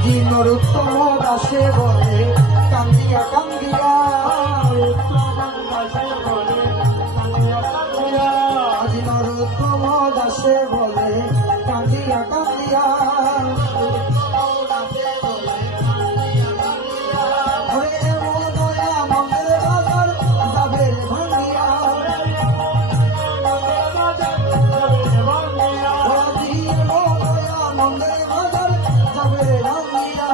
আজি নরোত্তম দাসে বলে কান্দিয়া কান্দিয়া, আজি নরোত্তম দাসে বলে কান্দিয়া কান্দিয়া, ওরে এমন দয়া মন্দের বাজার যাবে রে ভাঙিয়া, আজি এমন দয়া মন্দের বাজার যাবে রে ভাঙিয়া,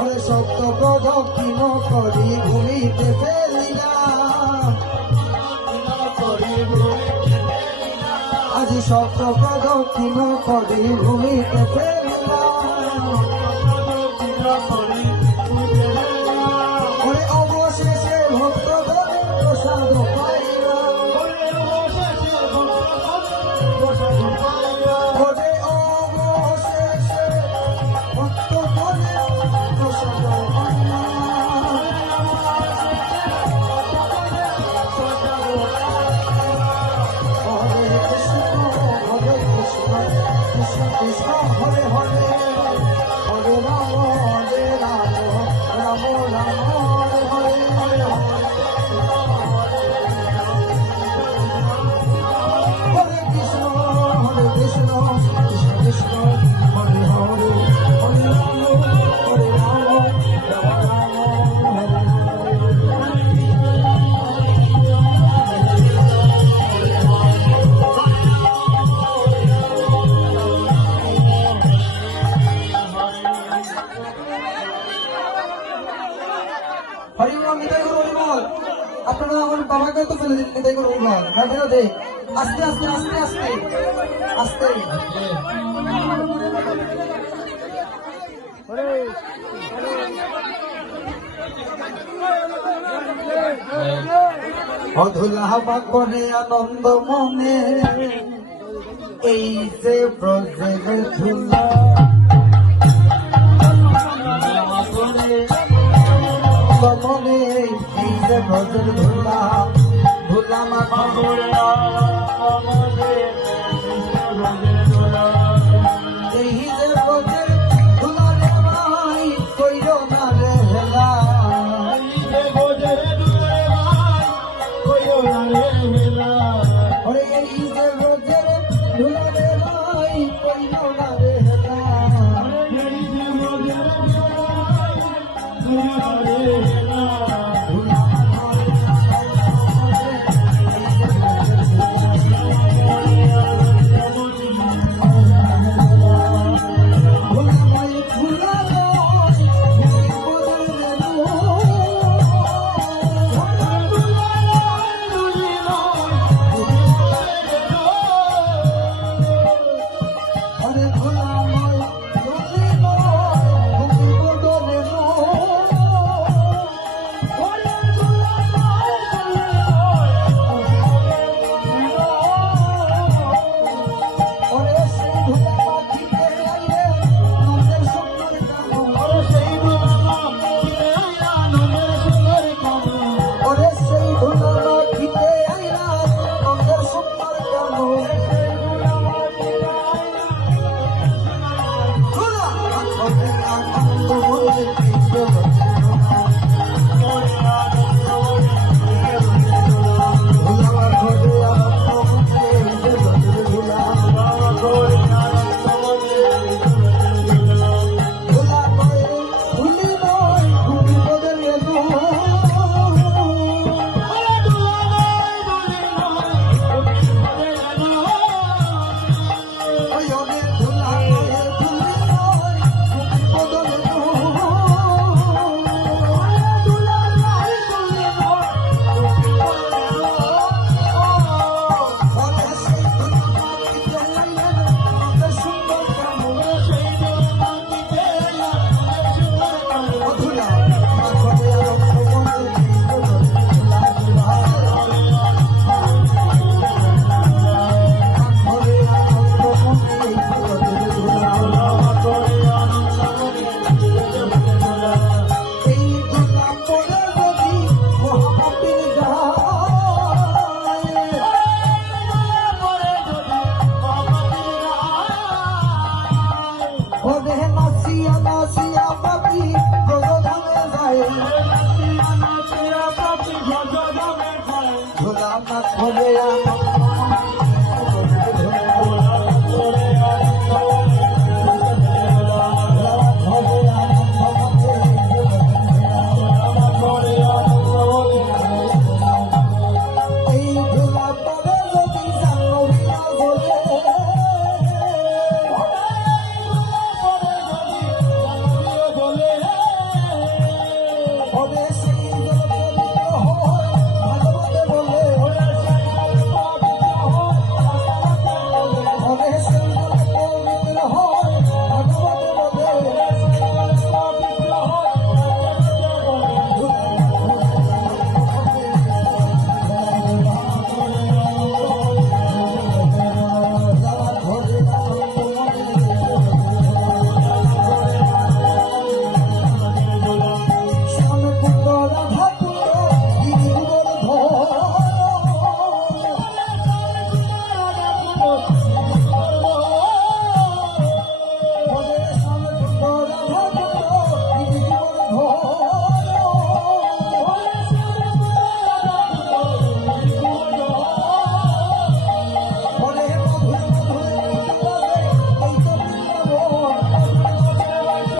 ওরে সত্য প্রদক্ষিণ করি ভূমিতে ফেলিয়া, আজি সত্য প্রদক্ষিণ করি ভূমিতে ফেলিয়া, ওরে অবশেষে ভক্তগণের প্রসাদ পাইয়া, ওরে অবশেষে ভক্তগণের প্রসাদ পাইয়া, হরে কৃষ্ণ কৃষ্ণ কৃষ্ণ হরে হরে, হরে রাম রাম রাম হরে হরে, হরে কৃষ্ণ কৃষ্ণ কৃষ্ণ হরে হরে, হরে রাম রাম রাম হরে হরিবল। নিতাই গৌর হরিবল। আপনারা আমার বাবাকে তো ফেলে দিন। নিতাই গৌর হরিবল। রাধে রাধে। আস্তে আস্তে আস্তে আস্তে আস্তে অধুলা করে আনন্দ মনে, এই যে ব্রজের ধুলা, মনে এই যে ব্রজের ধুলা, ধুলা মাথা এই যে ব্রজের ধুলা রে ভাই কইর না রে হেলা, ওরে এই যে ব্রজের ধুলা রে ভাই কইর না রে হেলা, ধুলা